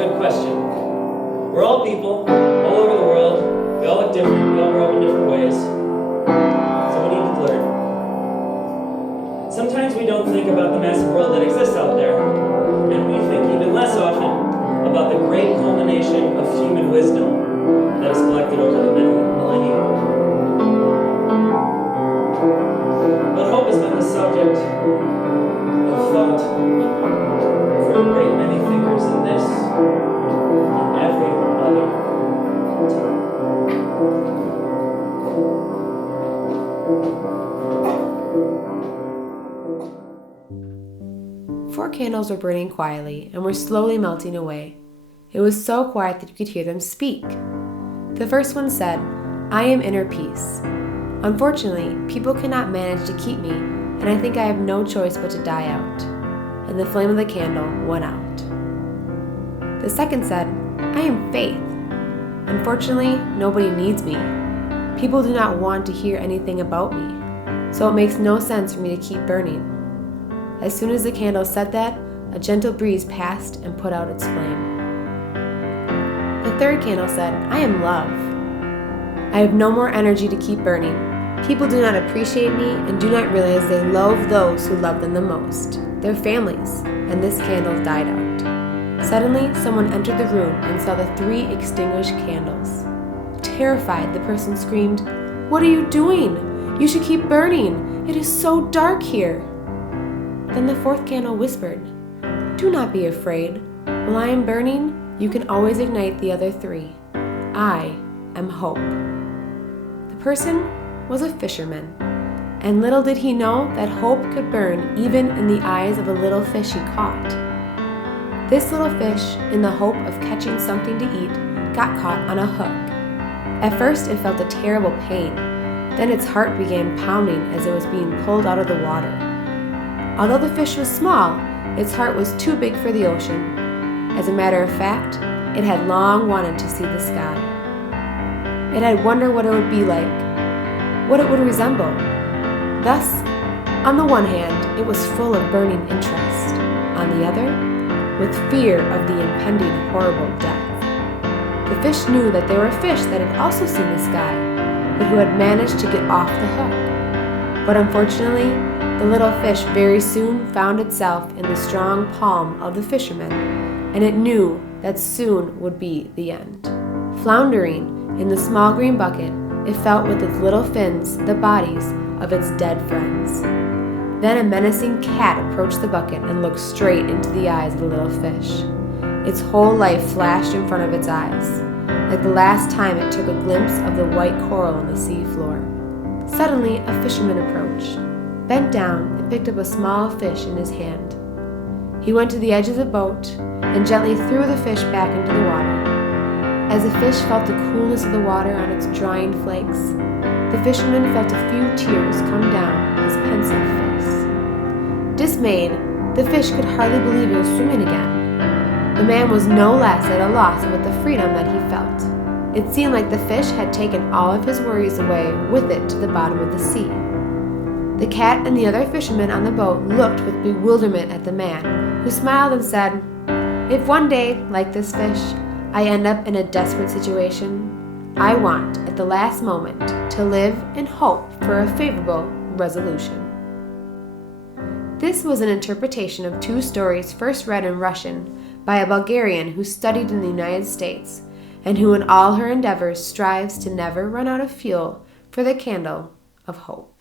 good question. We're all people, all over the world. We all look different, we all grow up in different ways. So we need to learn. Sometimes we don't think about the massive world that exists out there, and we think even less often about the great culmination of human wisdom that is collected over the millennia. But hope has been the subject of thought for a great many thinkers in this and every other time. 4 candles were burning quietly and were slowly melting away. It was so quiet that you could hear them speak. The first one said, "I am inner peace. Unfortunately, people cannot manage to keep me, and I think I have no choice but to die out." And the flame of the candle went out. The second said, "I am faith. Unfortunately, nobody needs me. People do not want to hear anything about me, so it makes no sense for me to keep burning." As soon as the candle said that, a gentle breeze passed and put out its flame. The third candle said, "I am love. I have no more energy to keep burning. People do not appreciate me and do not realize they love those who love them the most, their families," and this candle died out. Suddenly, someone entered the room and saw the 3 extinguished candles. Terrified, the person screamed, "What are you doing? You should keep burning. It is so dark here." Then the 4th candle whispered, "Do not be afraid. While I am burning, you can always ignite the other 3. I am hope." The person was a fisherman, and little did he know that hope could burn even in the eyes of a little fish he caught. This little fish, in the hope of catching something to eat, got caught on a hook. At first it felt a terrible pain, then its heart began pounding as it was being pulled out of the water. Although the fish was small, its heart was too big for the ocean. As a matter of fact, it had long wanted to see the sky. It had wondered what it would be like, what it would resemble. Thus, on the one hand, it was full of burning interest. On the other, with fear of the impending horrible death. The fish knew that there were fish that had also seen the sky, but who had managed to get off the hook. But unfortunately, the little fish very soon found itself in the strong palm of the fisherman, and it knew that soon would be the end. Floundering in the small green bucket, it felt with its little fins the bodies of its dead friends. Then a menacing cat approached the bucket and looked straight into the eyes of the little fish. Its whole life flashed in front of its eyes, like the last time it took a glimpse of the white coral on the sea floor. Suddenly, a fisherman approached, bent down, and picked up a small fish in his hand. He went to the edge of the boat and gently threw the fish back into the water. As the fish felt the coolness of the water on its drying flakes, the fisherman felt a few tears come down his pensive face. Dismayed, the fish could hardly believe he was swimming again. The man was no less at a loss with the freedom that he felt. It seemed like the fish had taken all of his worries away with it to the bottom of the sea. The cat and the other fishermen on the boat looked with bewilderment at the man, who smiled and said, "If one day, like this fish, I end up in a desperate situation, I want, at the last moment, to live in hope for a favorable resolution." This was an interpretation of 2 stories first read in Russian by a Bulgarian who studied in the United States and who in all her endeavors strives to never run out of fuel for the candle of hope.